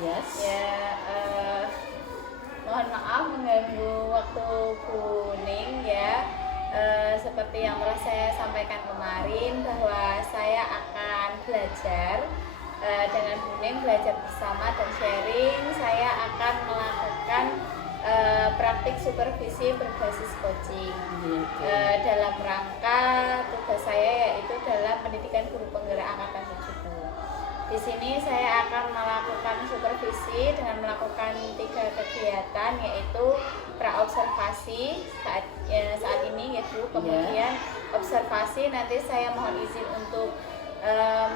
Yes. Ya, mohon maaf mengganggu waktu kuning ya. Seperti yang telah saya sampaikan kemarin bahwa saya akan belajar dengan Buning, belajar bersama dan sharing. Saya akan melakukan praktik supervisi berbasis coaching dalam rangka tugas saya yaitu dalam pendidikan guru penggerak angkatan 70. Di sini saya akan melakukan supervisi dengan melakukan 3 kegiatan, yaitu praobservasi saat ini ya Bu. Kemudian observasi, nanti saya mohon izin untuk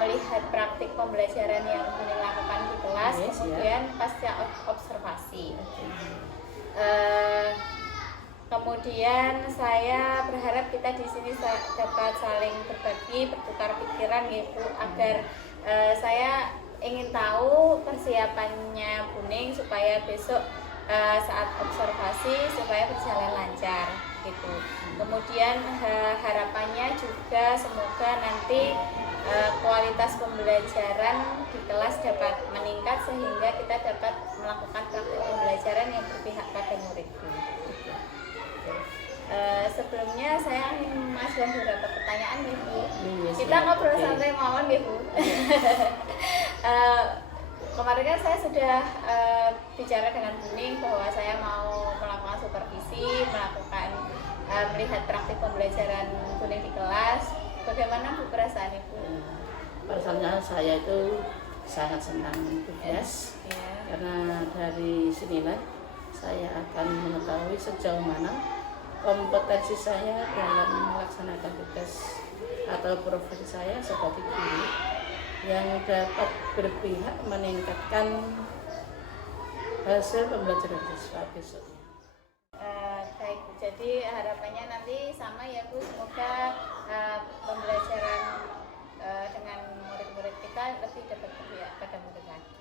melihat praktik pembelajaran yang dilakukan di kelas. Kemudian pasca observasi. Kemudian saya berharap kita di sini dapat saling berbagi, bertukar pikiran ya Bu, agar saya ingin tahu persiapannya Buning supaya besok saat observasi supaya berjalan lancar gitu. Kemudian harapannya juga semoga nanti kualitas pembelajaran di kelas dapat meningkat sehingga kita dapat melakukan praktik pembelajaran yang berpihak pada murid. Sebelumnya saya ingin mengajukan beberapa pertanyaan ya Bu. Kita ngobrol santai mawon ya Bu. Kemarin kan saya sudah bicara dengan Buning bahwa saya mau melakukan supervisi, melihat praktik pembelajaran Buning di kelas. Bagaimana Bu perasaan Ibu? Perasaannya saya itu sangat senang tugas karena dari sinilah saya akan mengetahui sejauh mana kompetensi saya dalam melaksanakan tugas atau profesi saya sebagai guru yang dapat berpihak meningkatkan hasil pembelajaran siswa besoknya. Baik Bu, jadi harapannya nanti sama ya Bu, semoga pembelajaran dengan murid-murid kita lebih dapat berpihak pada murid lagi.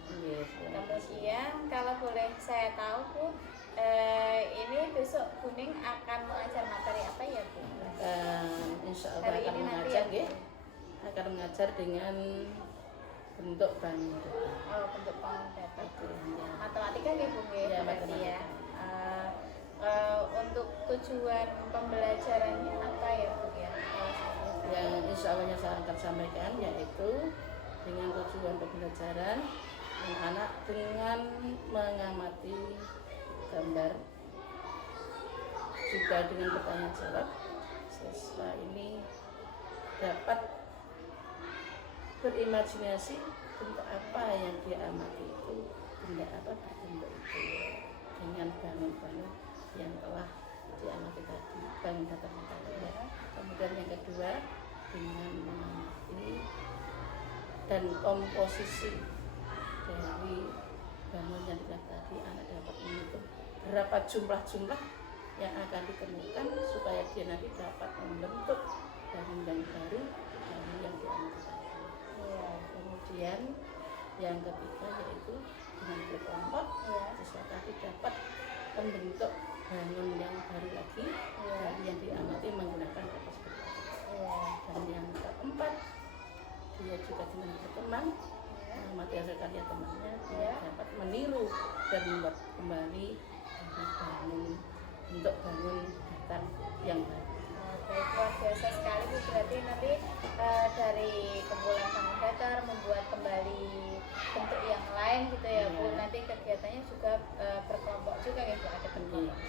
Kemudian kalau boleh saya tahu Bu, ini besok Buning akan mengajar materi apa ya Bu? Insya Allah akan mengajar ya, akan mengajar dengan bentuk bangun data. Oh, bentuk bangun data. Matematika ya Bu ya, berarti ya. Untuk tujuan pembelajarannya apa ya Bu ya? Yang insya Allahnya saya akan sampaikan yaitu dengan tujuan pembelajaran anak-anak dengan mengamati gambar juga dengan pertanyaan jawab, siswa ini dapat berimajinasi bentuk apa yang dia amati itu, benda apa berbentuk itu dengan bangun-bangun yang telah diamati tadi, bangun datang tadi ya. Kemudian yang kedua dengan mengamati dan komposisi dari bangun yang dilihat tadi, anak dapat menghitung berapa jumlah yang akan ditemukan supaya dia nanti dapat membentuk bangun yang baru dari yang diamati tadi. Kemudian yang ketiga yaitu dengan berkelompok, siswa tadi dapat membentuk bangun yang baru lagi dari yang diamati menggunakan kertas berkas. Dan yang keempat, dia juga dengan berteman mengamati hasil karya temannya, dia dapat meniru dan membuat kembali dari bangun untuk bangun datar yang baru. Baik, luar biasa sekali Bu. Berarti nanti dari kumpulan bangun datar membuat kembali bentuk yang lain gitu ya Bu. Nanti kegiatannya juga berkelompok juga ya Bu, ada berkelompok.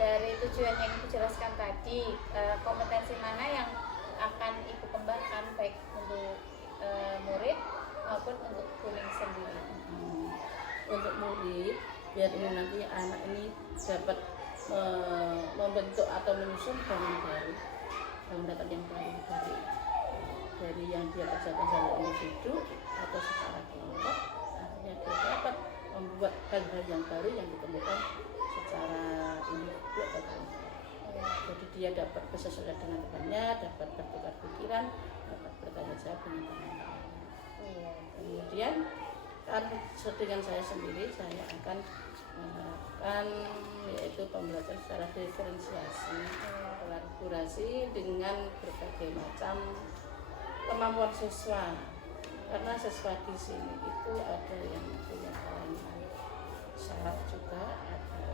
Dari tujuan yang dijelaskan tadi, kompetensi mana yang akan Ibu kembangkan baik untuk murid maupun untuk Buning sendiri? Untuk murid, biar ini nanti anak ini dapat membentuk atau menyusun bangun baru, bangun datar yang baru dari yang dia kerjakan secara individu atau secara kelompok. Akhirnya dia dapat membuat hal-hal yang baru yang ditemukan secara individu atau kelompok. Jadi dia dapat bersesuaian dengan temannya, dapat bertukar pikiran, dapat bertanya jawab dengan teman-teman. Kemudian dengan saya sendiri saya akan menerapkan yaitu pembelajaran secara diferensiasi, kolaborasi dengan berbagai macam kemampuan siswa karena siswa di sini itu ada yang punya kelainan saraf juga, ada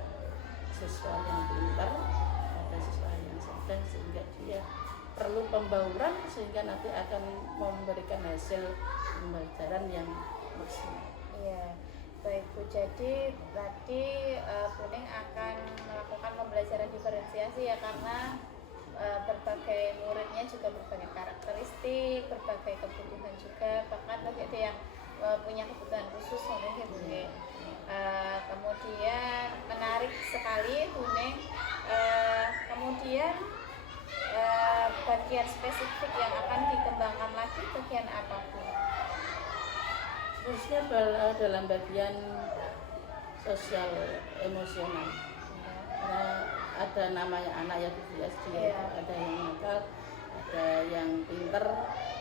siswa yang pintar, ada siswa yang sedang, sehingga dia perlu pembauran sehingga nanti akan memberikan hasil pembelajaran yang maksimal. Iya, baik Bu. Jadi tadi Buning akan melakukan pembelajaran diferensiasi ya, karena berbagai muridnya juga berbagai karakteristik, berbagai kebutuhan juga, bahkan ada yang punya kebutuhan khusus mungkin ya Bu. Kemudian menarik sekali Buning. Kemudian bagian spesifik yang akan dikembangkan lagi bagian apa Bu? Khususnya dalam bagian sosial emosional. Karena ada namanya anak yang bias, dia itu ada yang nakal, ada yang pinter,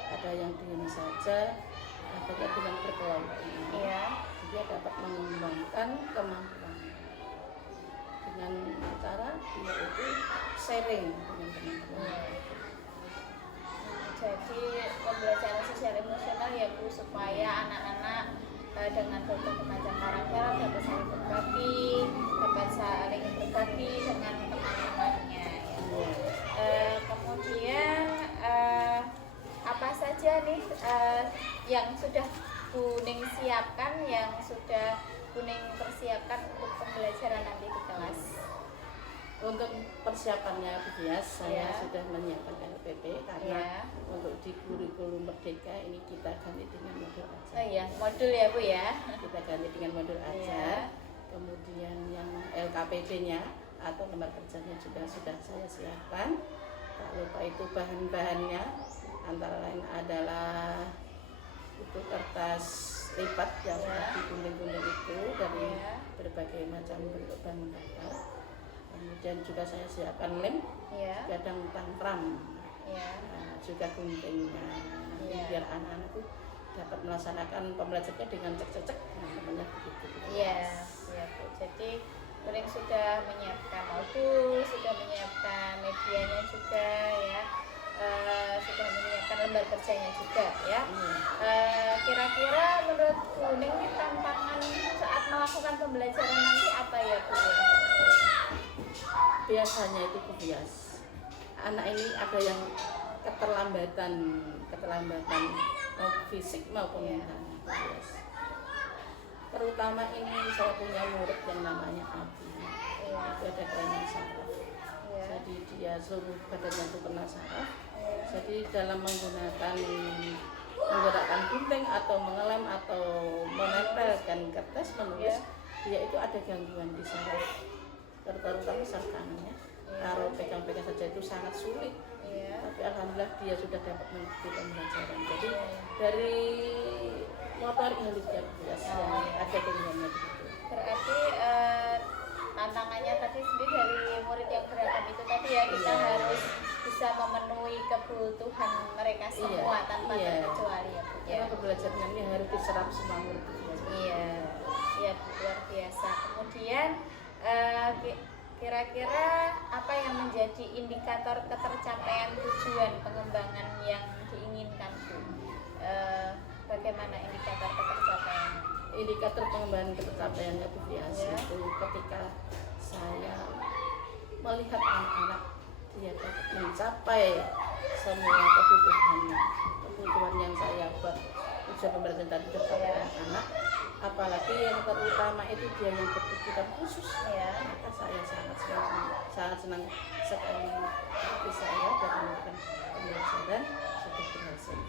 ada yang diam saja, ada yang dengan berkelompok. Dia dapat mengembangkan kemampuan dengan cara dia itu sharing dengan teman-teman. Jadi pembelajaran sosial emosional ya Bu, supaya anak-anak dengan berbagai macam karakter dapat saling berbagi dengan teman-temannya ya. Kemudian apa saja nih yang sudah Buning siapkan, yang sudah Buning persiapkan untuk pembelajaran nanti di kelas? Untuk persiapannya Bu Bias, saya sudah menyiapkan LPP karena untuk di kurikulum Merdeka ini kita ganti dengan modul ajar. Oh iya, modul ya Bu ya. Kita ganti dengan modul ajar. Kemudian yang LKPD-nya atau lembar kerjanya juga sudah saya siapkan. Tak lupa itu bahan-bahannya, antara lain adalah itu kertas lipat yang digunting-gunting itu dari berbagai macam bentuk bahan bakar. Kemudian juga saya siapkan lem, gadang tantram, juga guntingnya, biar anak-anak itu dapat melaksanakan pembelajarannya dengan cek-cek, namanya begitu. Iya, Bu. Jadi Buning sudah menyiapkan modul, sudah menyiapkan medianya juga ya, sudah menyiapkan lembar kerjanya juga ya. Kira-kira menurut Buning ini tantangan saat melakukan pembelajaran nanti apa ya Bu? Biasanya itu bias. Anak ini ada yang keterlambatan fisik maupun mental. Bias. Terutama ini saya punya murid yang namanya Abi. Itu ada kelainan saraf. Jadi dia seluruh badannya itu kena saraf. Jadi dalam menggunakan gunting atau mengelem atau menempelkan kertas menulis, dia itu ada gangguan di saraf, terutama saraf kanannya. Kalau pegang-pegang saja itu sangat sulit. Tapi alhamdulillah dia sudah dapat mengikuti pembelajaran. Jadi dari motorik halusnya yang ada gangguannya begitu. Berarti tantangannya tadi sendiri dari murid yang beragam itu tadi ya, kita harus bisa memenuhi kebutuhan mereka semua tanpa terkecuali ya Bu. Karena pembelajaran ini harus diserap semua murid. Iya Bu, luar biasa. Kemudian kira-kira apa yang menjadi indikator ketercapaian tujuan pengembangan yang diinginkan Bu? Bagaimana indikator ketercapaian? Indikator pengembangan ketercapaiannya Bu Bias itu ketika saya melihat anak-anak dia dapat mencapai semua kebutuhan yang saya buat ujian pembelajaran tadi terhadap anak, apalagi yang terutama itu dia yang berkebutuhan khusus, maka saya sangat senang sekali bisa dapat melakukan pembelajaran sudah berhasil.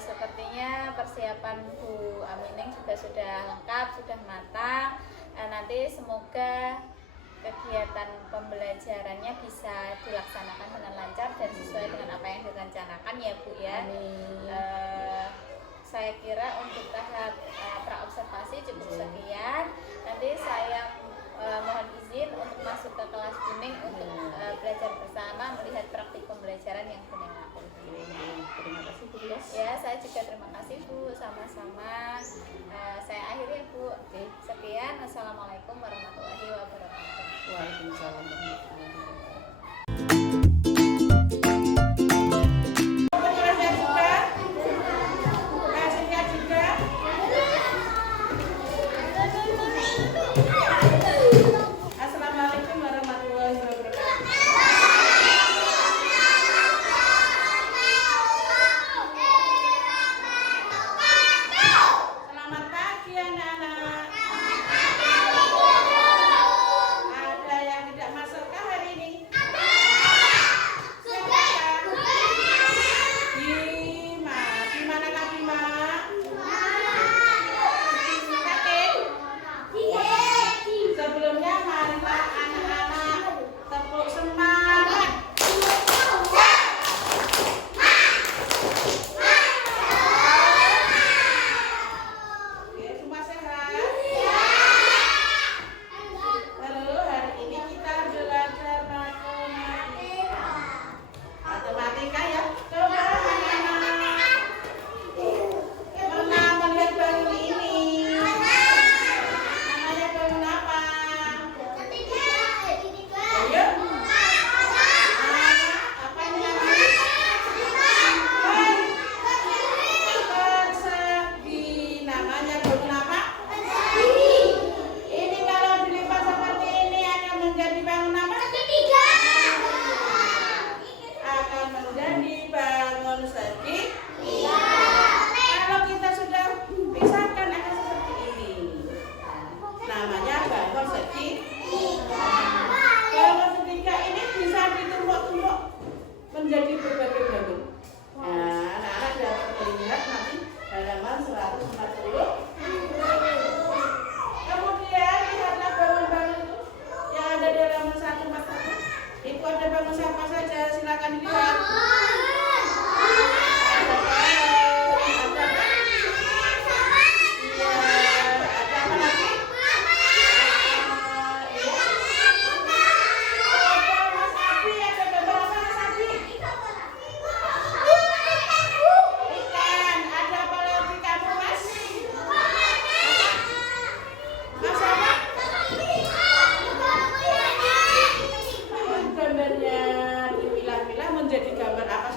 Sepertinya persiapan Bu Amining juga sudah lengkap, sudah matang. Nanti semoga kegiatan pembelajarannya bisa dilaksanakan dengan lancar dan sesuai dengan apa yang direncanakan ya Bu ya. Saya kira untuk tahap praobservasi cukup sekian. Nanti saya mohon izin untuk masuk ke kelas Buning untuk belajar bersama, melihat praktik pembelajaran yang Buning lakukan. Terima kasih Bu Bias. Ya, saya juga terima kasih Bu, sama-sama. Saya akhiri ya Bu. Sekian, assalamualaikum warahmatullahi wabarakatuh. Waalaikumsalam warahmatullahi wabarakatuh. Ibu ada bangun siapa saja, silakan dilihat. Gambarnya dipilah-pilah menjadi gambar apa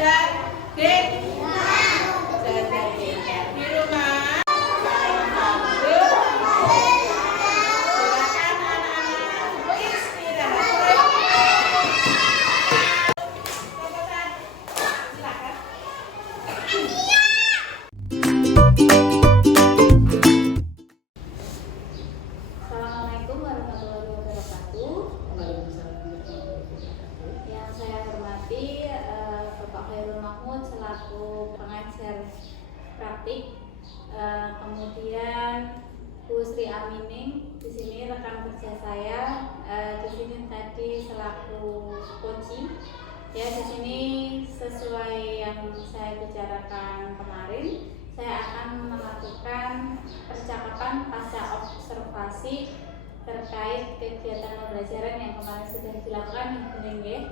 belajar Dik? Belajar Dik. Di rumah silakan anak-anak istirahat. Assalamualaikum warahmatullahi wabarakatuh. Yang saya hormati Bapak Khairul Mahmud selaku pengajar praktik, kemudian Bu Sri Amining di sini rekan kerja saya, di sini tadi selaku coaching. Ya, di sini sesuai yang saya bicarakan kemarin, saya akan melakukan percakapan pasca observasi terkait kegiatan pembelajaran yang kemarin sudah dilakukan ya.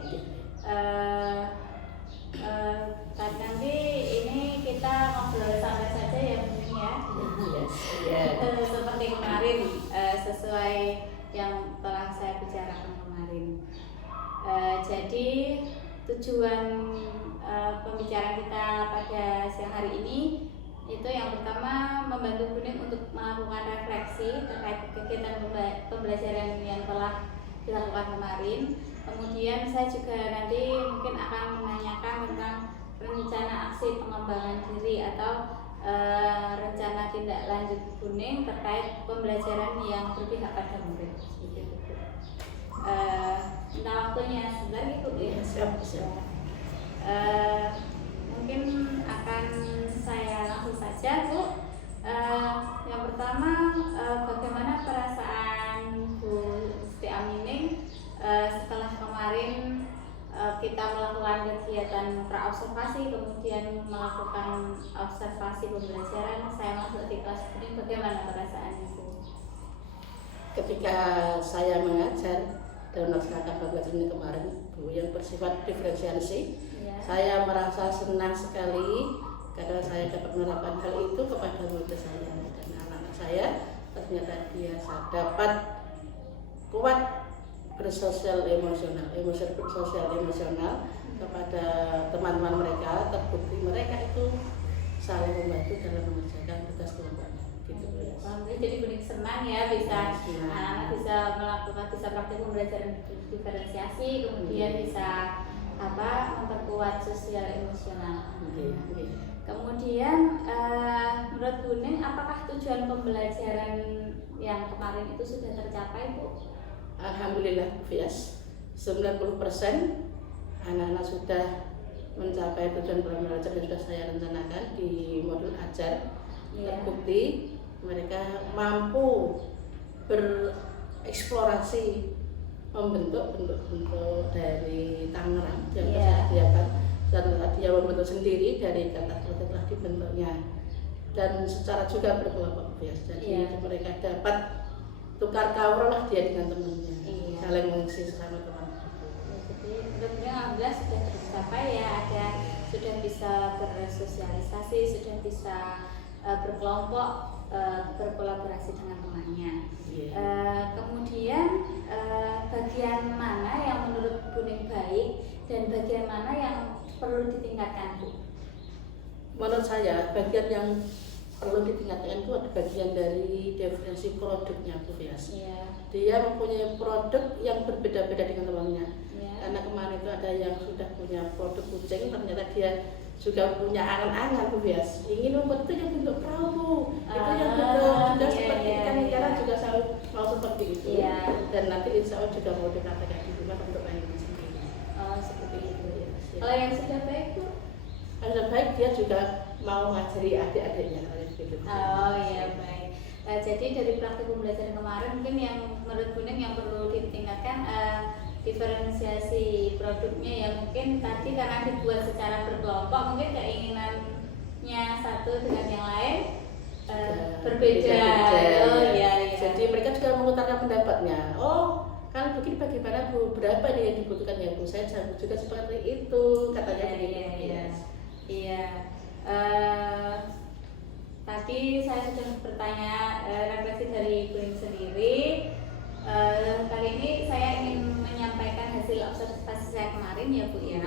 Nanti ini kita ngobrol santai saja ya Buning ya. Seperti kemarin, sesuai yang telah saya bicarakan kemarin. Jadi tujuan pembicaraan kita pada siang hari ini itu yang pertama membantu Buning untuk melakukan refleksi terkait kegiatan pembelajaran yang telah dilakukan kemarin. Kemudian saya juga nanti mungkin akan menanyakan tentang rencana aksi pengembangan diri atau rencana tindak lanjut Buning terkait pembelajaran yang berpihak pada murid. Minta waktunya sebentar gitu ya. Siap. Mungkin akan saya langsung saja Bu. Yang pertama, bagaimana perasaan Bu Sri Amining setelah kemarin kita melakukan kegiatan pra-observasi, kemudian melakukan observasi pembelajaran, saya masuk di kelas ini, bagaimana perasaan Ibu? Ketika saya mengajar dalam melaksanakan pembelajaran ini kemarin, Bu, yang bersifat diferensiasi, saya merasa senang sekali karena saya dapat menerapkan hal itu kepada murid saya dan anak-anak saya. Ternyata dia dapat kuat bersosial emosional kepada teman-teman mereka. Terbukti mereka itu saling membantu dalam mengerjakan tugas kelompoknya. Gitu, jadi Buning senang ya bisa anak-anak bisa melakukan praktik pembelajaran diferensiasi, kemudian bisa memperkuat sosial emosional. Kemudian menurut Buning, apakah tujuan pembelajaran yang kemarin itu sudah tercapai Bu? Alhamdulillah Bu Fias, 90% anak-anak sudah mencapai tujuan pembelajaran yang sudah saya rencanakan di modul ajar. Terbukti mereka mampu bereksplorasi membentuk bentuk dari Tangerang yang telah dan dia membentuk sendiri dari kata-kata telah dibentuknya dan secara juga berkelompok biasa. Jadi mereka dapat tukar kaur lah dia dengan temannya, saling mengisi sama teman. Jadi benar-benar alhamdulillah sudah tercapai ya, sudah bisa bersosialisasi, sudah bisa berkelompok, berkolaborasi dengan temannya. Kemudian bagian mana yang menurut Buning baik dan bagian mana yang perlu ditingkatkan Bu? Menurut saya bagian yang perlu ditingkatkan itu ada bagian dari definisi produknya Bu Fias. Dia mempunyai produk yang berbeda-beda dengan temannya. Karena kemarin itu ada yang sudah punya produk kucing, ternyata dia juga punya angan-angan Bu Fias, ingin membuat itu yang bentuk perahu, itu yang bentuk juga seperti ikan juga saya mau seperti itu. Dan nanti insya Allah juga mau dikatakan di rumah untuk lainnya sendiri. Seperti itu ya. Kalau yang sudah baik Bu? Yang sudah baik dia juga mau ngajari adik-adiknya. Baik. Jadi dari praktik pembelajaran kemarin mungkin yang menurut Buning yang perlu ditingkatkan diferensiasi produknya ya, mungkin tadi karena dibuat secara berkelompok mungkin keinginannya satu dengan yang lain berbeda. Jadi mereka juga mengutarakan pendapatnya. Kan begini bagaimana Bu, berapa nih yang dibutuhkan ya Bu, saya juga seperti itu katanya begini. Tadi saya sudah bertanya refleksi dari Buning sendiri. Kali ini saya ingin menyampaikan hasil observasi saya kemarin ya Bu ya.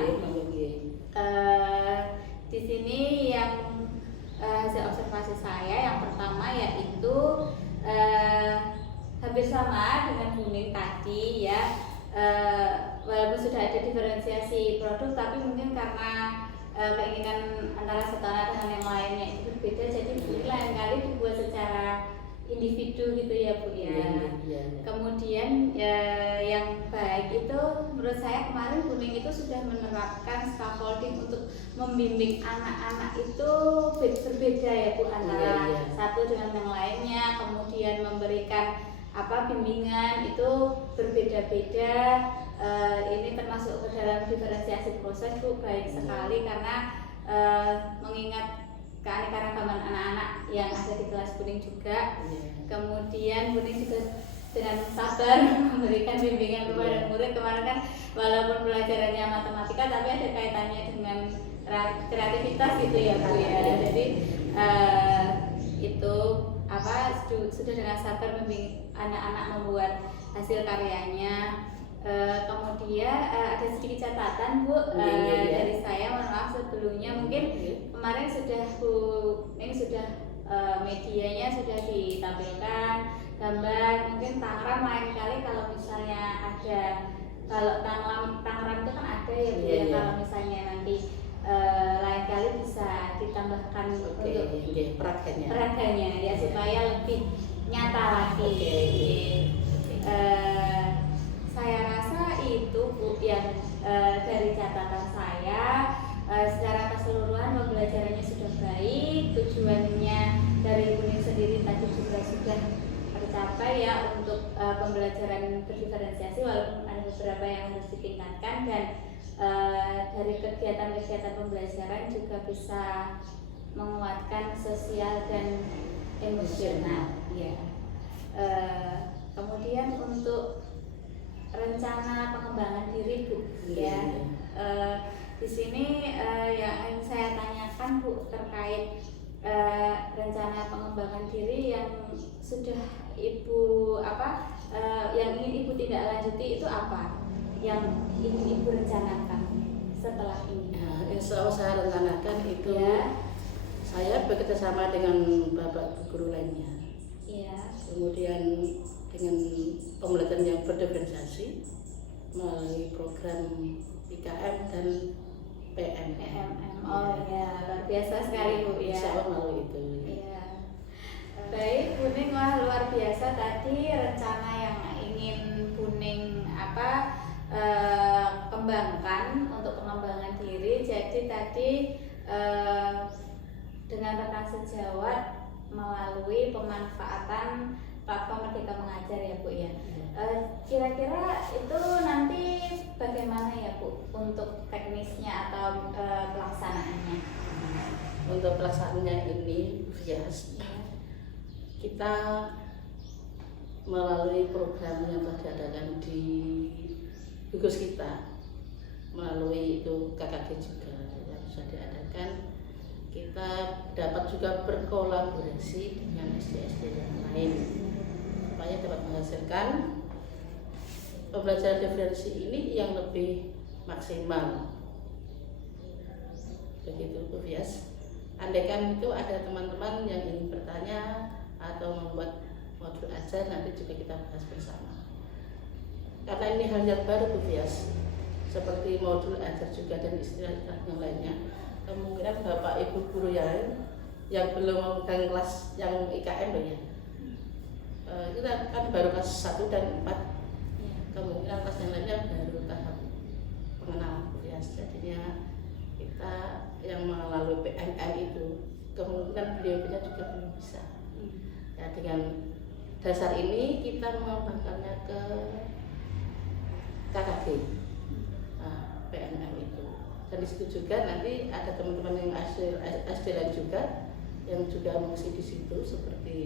produk, tapi mungkin karena keinginan antara satu anak dengan yang lainnya itu berbeda, jadi mungkin lain kali dibuat secara individu gitu ya Bu ya. Kemudian yang baik itu menurut saya kemarin Buning itu sudah menerapkan scaffolding untuk membimbing anak-anak itu berbeda ya Bu, antara satu dengan yang lainnya, kemudian memberikan bimbingan itu berbeda-beda. Ini termasuk ke dalam diferensiasi proses Bu, baik sekali karena mengingat keanekaragaman anak-anak yang ada di kelas Buning juga. Kemudian Buning juga dengan sabar memberikan bimbingan kepada murid. Kemarin kan walaupun pelajarannya matematika tapi ada kaitannya dengan kreativitas gitu ya Bu ya. Jadi itu sudah dengan sabar membimbing anak-anak membuat hasil karyanya. Kemudian ada sedikit catatan Bu dari saya, mohon maaf sebelumnya, mungkin kemarin sudah Bu ini sudah medianya sudah ditampilkan gambar, mungkin Tangram lain kali kalau misalnya ada, kalau Tangram itu kan ada ya Bu ya, kalau misalnya nanti lain kali bisa ditambahkan untuk peraganya ya supaya lebih nyata lagi. Saya rasa itu Bu yang dari catatan saya. Secara keseluruhan pembelajarannya sudah baik, tujuannya dari Buning sendiri tadi juga sudah tercapai ya untuk pembelajaran berdiferensiasi, walaupun ada beberapa yang harus ditingkatkan, dan dari kegiatan-kegiatan pembelajaran juga bisa menguatkan sosial dan emosional ya. Kemudian untuk rencana pengembangan diri Bu ya, di sini yang ingin saya tanyakan Bu terkait rencana pengembangan diri yang sudah Ibu yang ingin Ibu tidak lanjuti itu apa yang ingin Ibu rencanakan setelah ini? Insya Allah saya rencanakan itu saya bekerjasama dengan Bapak guru lainnya. Kemudian dengan pembelajaran yang berdiferensiasi melalui program IKM dan PMM. Oh ya, luar biasa sekali Bu ya. Insya Allah melalui itu. Baik Buning, wah luar biasa tadi rencana yang ingin Buning kembangkan untuk pengembangan diri. Jadi tadi dengan rekan sejawat melalui pemanfaatan platform Merdeka Mengajar ya Bu ya. Kira-kira itu nanti bagaimana ya Bu untuk teknisnya atau pelaksanaannya? Untuk pelaksanaannya ini kita melalui program yang telah diadakan di gugus kita, melalui itu KKG juga yang sudah diadakan, kita dapat juga berkolaborasi dengan SD-SD yang lain supaya dapat menghasilkan pembelajaran diferensi ini yang lebih maksimal. Begitu Bu Fias. Andaikan itu ada teman-teman yang ingin bertanya atau membuat modul ajar, nanti juga kita bahas bersama. Karena ini hal yang baru Bu Fias, seperti modul ajar juga dan istilah-istilah yang lainnya. Kemungkinan Bapak Ibu guru yang belum memegang kelas yang IKM ya, kita kan baru kelas 1 dan 4, kemungkinan kelas yang lainnya baru tahap pengenalan ya. Jadinya kita yang melalui PMM itu kemungkinan beliau-nya juga belum bisa ya. Dengan dasar ini kita mengembangkannya ke KKG PMM itu. Dan di situ juga nanti ada teman-teman yang SD lain juga yang juga mengisi di situ seperti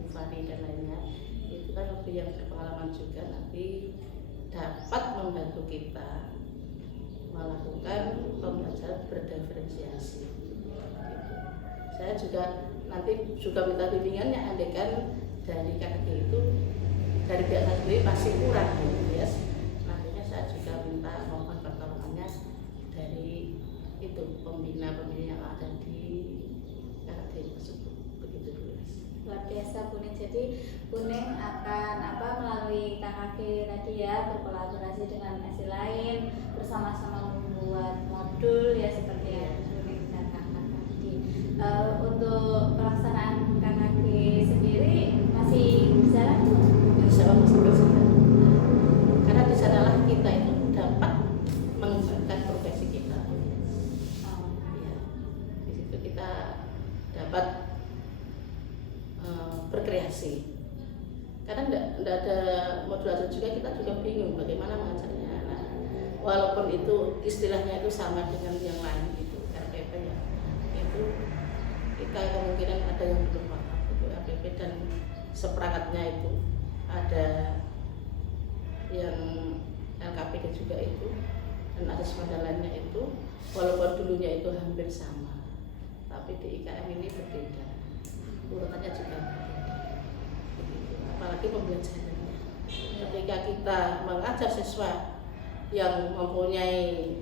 Ufani dan lainnya. Itu kan lebih yang berpengalaman juga, nanti dapat membantu kita melakukan pembelajaran berdiferensiasi. Saya juga nanti juga minta bimbingannya, andaikan dari KKG itu dari pihak saya sendiri masih kurang ya. Nantinya saya juga minta mohon pertolongannya dari itu pembina-pembina yang ada di KKG tersebut. Begitu dulu. Luar biasa Buning. Jadi Buning akan melalui KKG tadi ya berkolaborasi dengan SD lain, bersama-sama membuat membuat modul ya seperti yang Bu Ning katakan tadi. Untuk pelaksanaan KKG sendiri masih berjalan? Insya Allah masih berjalan. Karena di sanalah kita itu dapat mengembangkan profesi kita. Ya, di situ kita dapat berkreasi. Karena tidak ada modulator juga, kita juga bingung bagaimana mengajarnya. Nah, walaupun itu istilahnya itu sama dengan yang lain itu RPP ya, itu kita kemungkinan ada yang belum paham itu RPP dan seperangkatnya itu ada yang LKPD juga itu dan ada semacam lainnya itu, walaupun dulunya itu hampir sama, tapi di IKM ini berbeda, urutannya juga berbeda. Begitu. Apalagi pembelajarannya. Ketika kita mengajar siswa yang mempunyai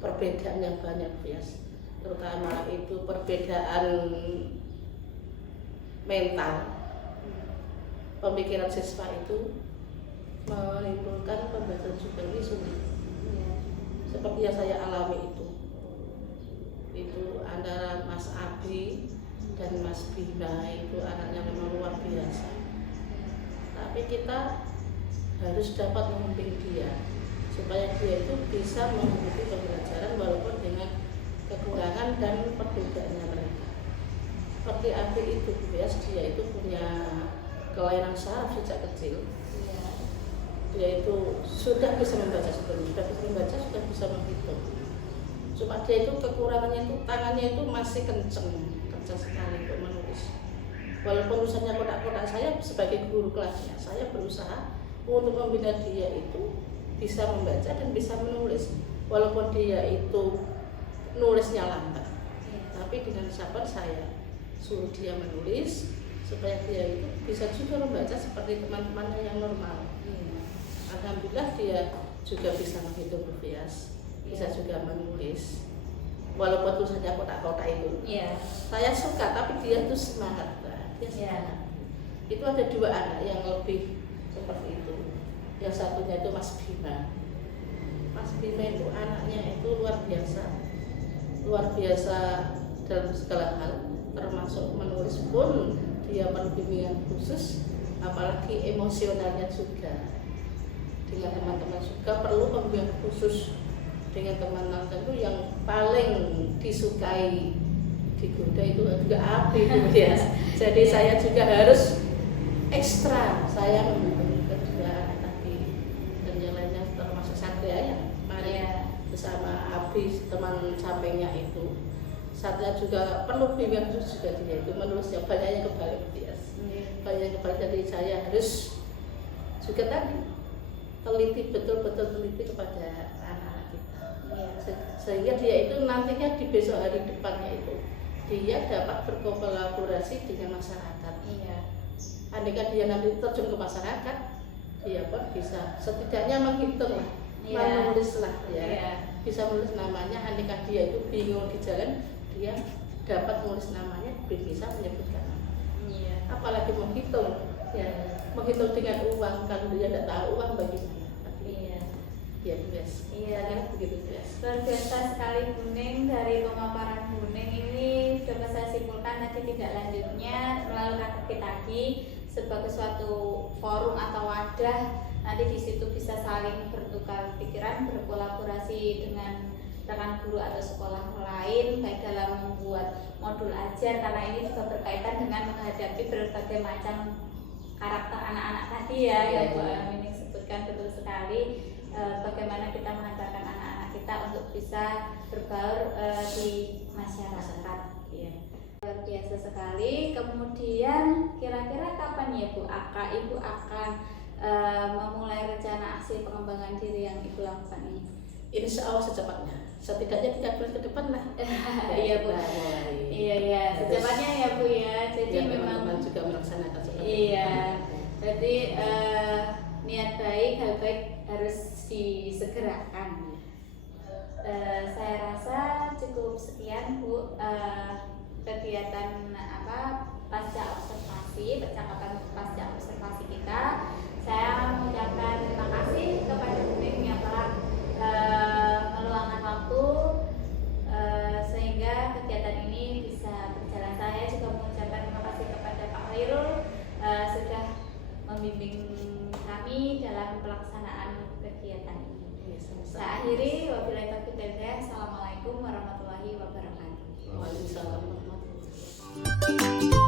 perbedaan yang banyak, bias, terutama itu perbedaan mental, pemikiran siswa itu menimbulkan pembelajaran juga ini sulit. Seperti yang saya alami itu antara Mas Abi dan Mas Bima itu anaknya memang luar biasa. Tapi kita harus dapat membimbing dia supaya dia itu bisa mengikuti pembelajaran walaupun dengan kekurangan dan perbedaannya mereka. Seperti Abi itu bias, dia itu punya kelainan saraf sejak kecil. Dia itu sudah bisa membaca sebelumnya, sudah bisa membaca, sudah bisa menghitung. Cuma dia itu kekurangannya itu tangannya itu masih kenceng sekali untuk menulis. Walaupun tulisannya kotak-kotak, saya sebagai guru kelasnya, saya berusaha untuk membina dia itu bisa membaca dan bisa menulis. Walaupun dia itu nulisnya lambat, tapi dengan sabar saya suruh dia menulis supaya dia itu bisa juga membaca seperti teman-temannya yang normal. Alhamdulillah dia juga bisa menghitung rupiah, bisa juga menulis. Walaupun tulisannya kotak-kotak itu, saya suka, tapi dia tuh semangat, dia semangat. Itu ada dua anak yang lebih seperti itu. Yang satunya itu Mas Bima. Mas Bima itu anaknya itu luar biasa dalam segala hal, termasuk menulis pun dia perlu bimbingan khusus, apalagi emosionalnya juga. Dengan teman-teman juga perlu pembimbingan khusus. Dengan teman-teman itu yang paling disukai di Goda itu juga Abi itu ya. Jadi saya juga harus ekstra, saya membimbing kedua anak tadi dan yang lainnya termasuk Satria yang kemarin bersama Abi teman sampingnya itu. Satria juga perlu bimbingan khusus juga dia itu menulisnya banyaknya kebalik dia. Banyak kebalik, jadi saya harus juga tadi teliti, betul-betul teliti kepada anak-anak kita. Sehingga dia itu nantinya di besok hari depannya itu dia dapat berkolaborasi dengan masyarakat. Andaikan dia nanti terjun ke masyarakat, dia pun bisa setidaknya menghitung lah, menulis lah ya. Bisa menulis namanya. Andaikan dia itu bingung di jalan, dia dapat menulis namanya, bisa menyebutkan nama. Apalagi menghitung ya, menghitung dengan uang, kalau dia tidak tahu uang bagaimana. Ya, yes. Begitu, yes. Luar biasa sekali Bu Ning, dari pemaparan Bu Ning ini dapat saya simpulkan nanti tidak lanjutnya melalui KKG tadi sebagai suatu forum atau wadah, nanti di situ bisa saling bertukar pikiran, berkolaborasi dengan rekan guru atau sekolah lain baik dalam membuat modul ajar, karena ini juga berkaitan dengan menghadapi berbagai macam karakter anak-anak tadi ya, yang Bu Ning sebutkan betul sekali. Bagaimana kita mengantarkan anak-anak kita untuk bisa berbaur di masyarakat. Luar biasa sekali. Kemudian kira-kira kapan ya Bu Ibu akan memulai rencana aksi pengembangan diri yang Ibu lakukan ini? Insya Allah secepatnya, setidaknya 3 bulan ke depan lah. Iya Bu. Iya, secepatnya ya Bu ya. Jadi ya, memang teman-teman juga melaksanakan seperti itu. Jadi niat baik, hal baik harus disegerakan. Saya rasa cukup sekian Bu kegiatan pasca observasi, percakapan pasca observasi kita. Saya mengucapkan terima kasih kepada Bu Ning yang telah dalam pelaksanaan kegiatan ini. Ya, sama-sama. Saya akhiri, wabillahi taufiq wal hidayah. Assalamualaikum warahmatullahi wabarakatuh. Waalaikumsalam warahmatullahi wabarakatuh.